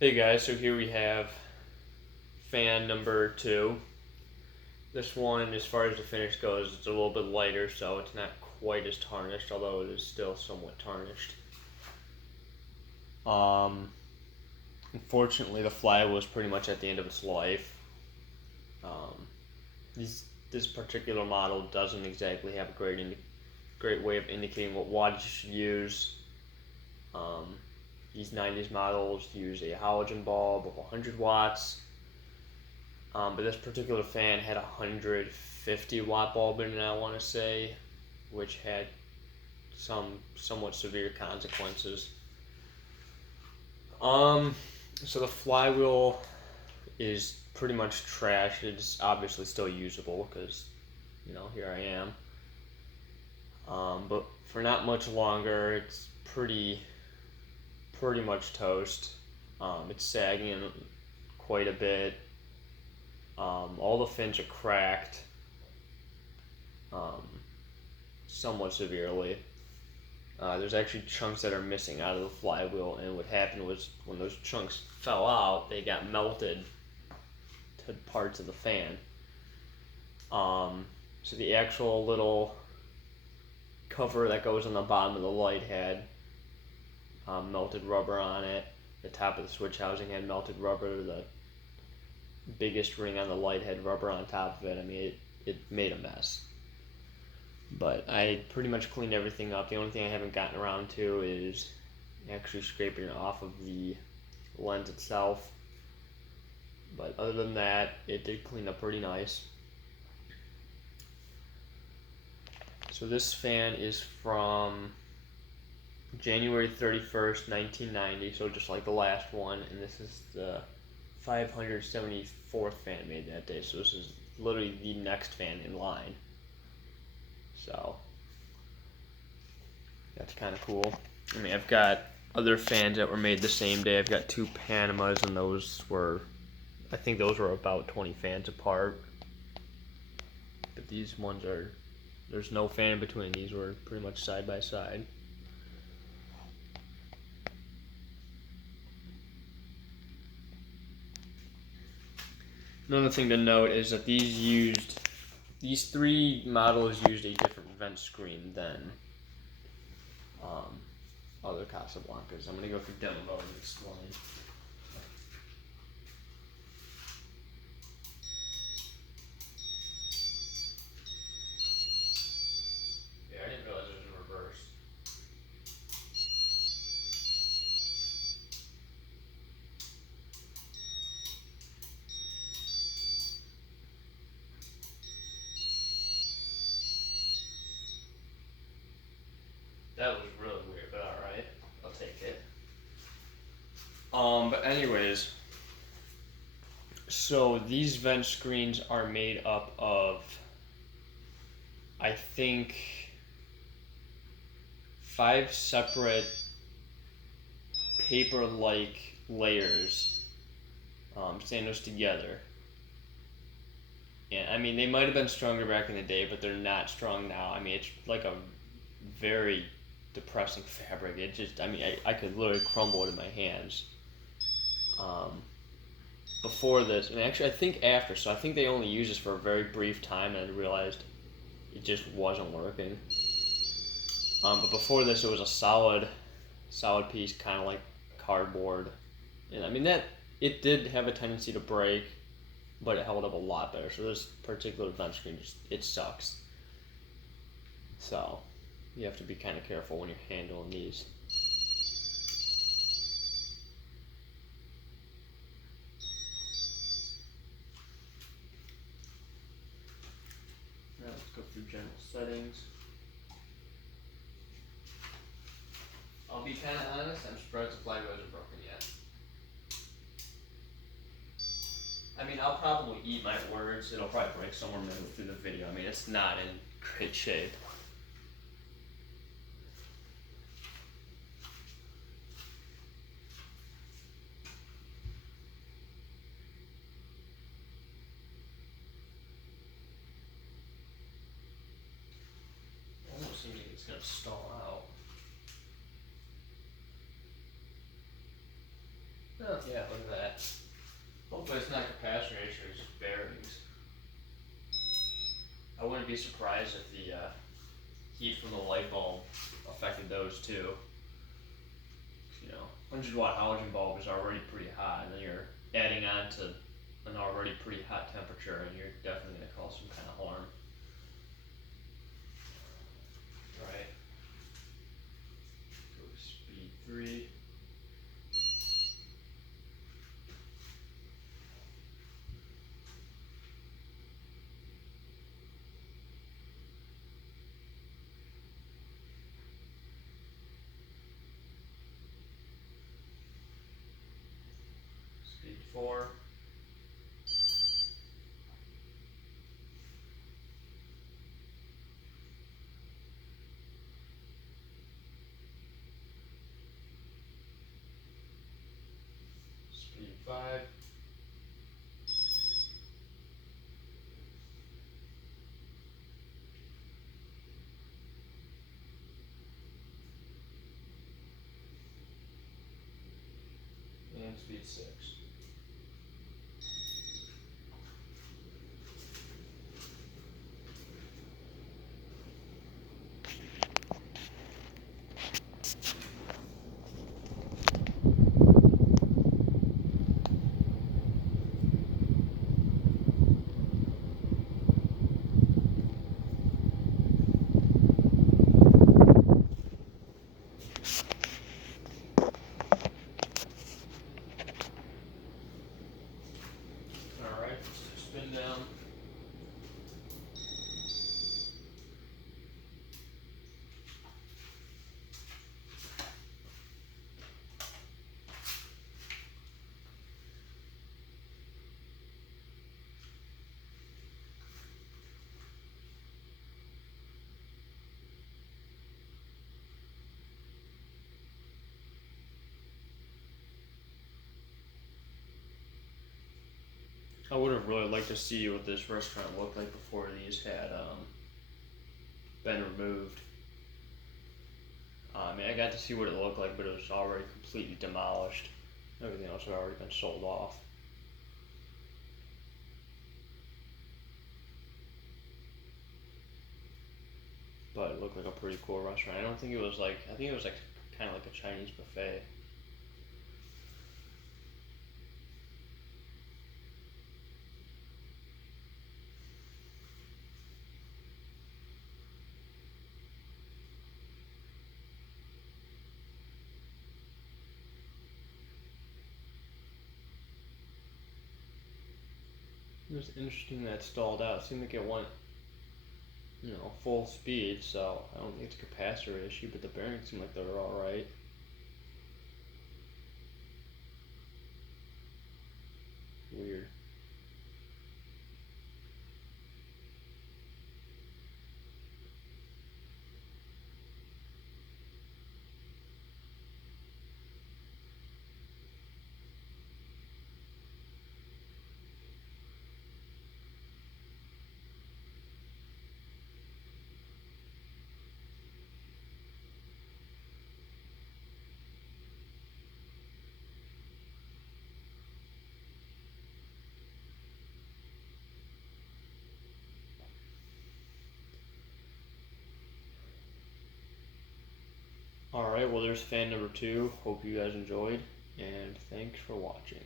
Hey guys, so here we have fan number 2. This one, as far as the finish goes, it's a little bit lighter, so it's not quite as tarnished, although it is still somewhat tarnished. Unfortunately, the flywheel is pretty much at the end of its life. Um, this particular model doesn't exactly have a great way of indicating what wattage you should use. These 90s models use a halogen bulb of 100 watts. But this particular fan had a 150 watt bulb in it, I want to say, which had some somewhat severe consequences. So the flywheel is pretty much trash. It's obviously still usable because, here I am. But for not much longer, it's pretty much toast. It's sagging quite a bit. All the fins are cracked somewhat severely. There's actually chunks that are missing out of the flywheel, and what happened was when those chunks fell out, they got melted to parts of the fan. So the actual little cover that goes on the bottom of the light had melted rubber on it. The top of the switch housing had melted rubber. The biggest ring on the light had rubber on top of it. I mean, it made a mess. But I pretty much cleaned everything up. The only thing I haven't gotten around to is actually scraping it off of the lens itself. But other than that, it did clean up pretty nice. So this fan is from January 31st, 1990, so just like the last one, and this is the 574th fan made that day, so this is literally the next fan in line. So that's kind of cool. I mean, I've got other fans that were made the same day. I've got two Panamas, and I think those were about 20 fans apart. But these ones there's no fan in between. These were pretty much side by side. Another thing to note is that these three models used a different vent screen than other Casablancas. I'm going to go through demo mode and explain. Yeah, I didn't realize it was in reverse. That was really weird, but alright. I'll take it. But anyways, so these vent screens are made up of, I think, 5 separate paper-like layers, sandwiched together. And I mean, they might have been stronger back in the day, but they're not strong now. I mean, it's like a very depressing fabric. It just, I mean, I could literally crumble it in my hands. Before this, and actually I think after, so I think they only used this for a very brief time, and I realized it just wasn't working. But before this, it was a solid piece, kind of like cardboard, and I mean that it did have a tendency to break, but it held up a lot better. So this particular vent screen it sucks. So you have to be kind of careful when you're handling these. Now let's go through general settings. I'll be kind of honest, I'm surprised the flywheel isn't broken yet. I mean, I'll probably eat my words. It'll probably break somewhere midway through the video. I mean, it's not in great shape. It almost seems like it's going to stall out. Oh yeah, look at that. Hopefully it's not capacitor issue, it's just bearings. I wouldn't be surprised if the heat from the light bulb affected those too. You know, 100-watt halogen bulb is already pretty hot, and then you're adding on to an already pretty hot temperature, and you're definitely going to cause some kind of harm. Right. Go to speed 3. Speed 4. Speed 5. And speed 6. Alright, spin down. I would have really liked to see what this restaurant looked like before these had been removed. I mean, I got to see what it looked like, but it was already completely demolished. Everything else had already been sold off. But it looked like a pretty cool restaurant. I don't think it was like, I think it was like kind of like a Chinese buffet. It was interesting that it stalled out. It seemed like it went, full speed, so I don't think it's a capacitor issue, but the bearings seem like they were alright. Weird. Alright, well, there's fan number 2. Hope you guys enjoyed, and thanks for watching.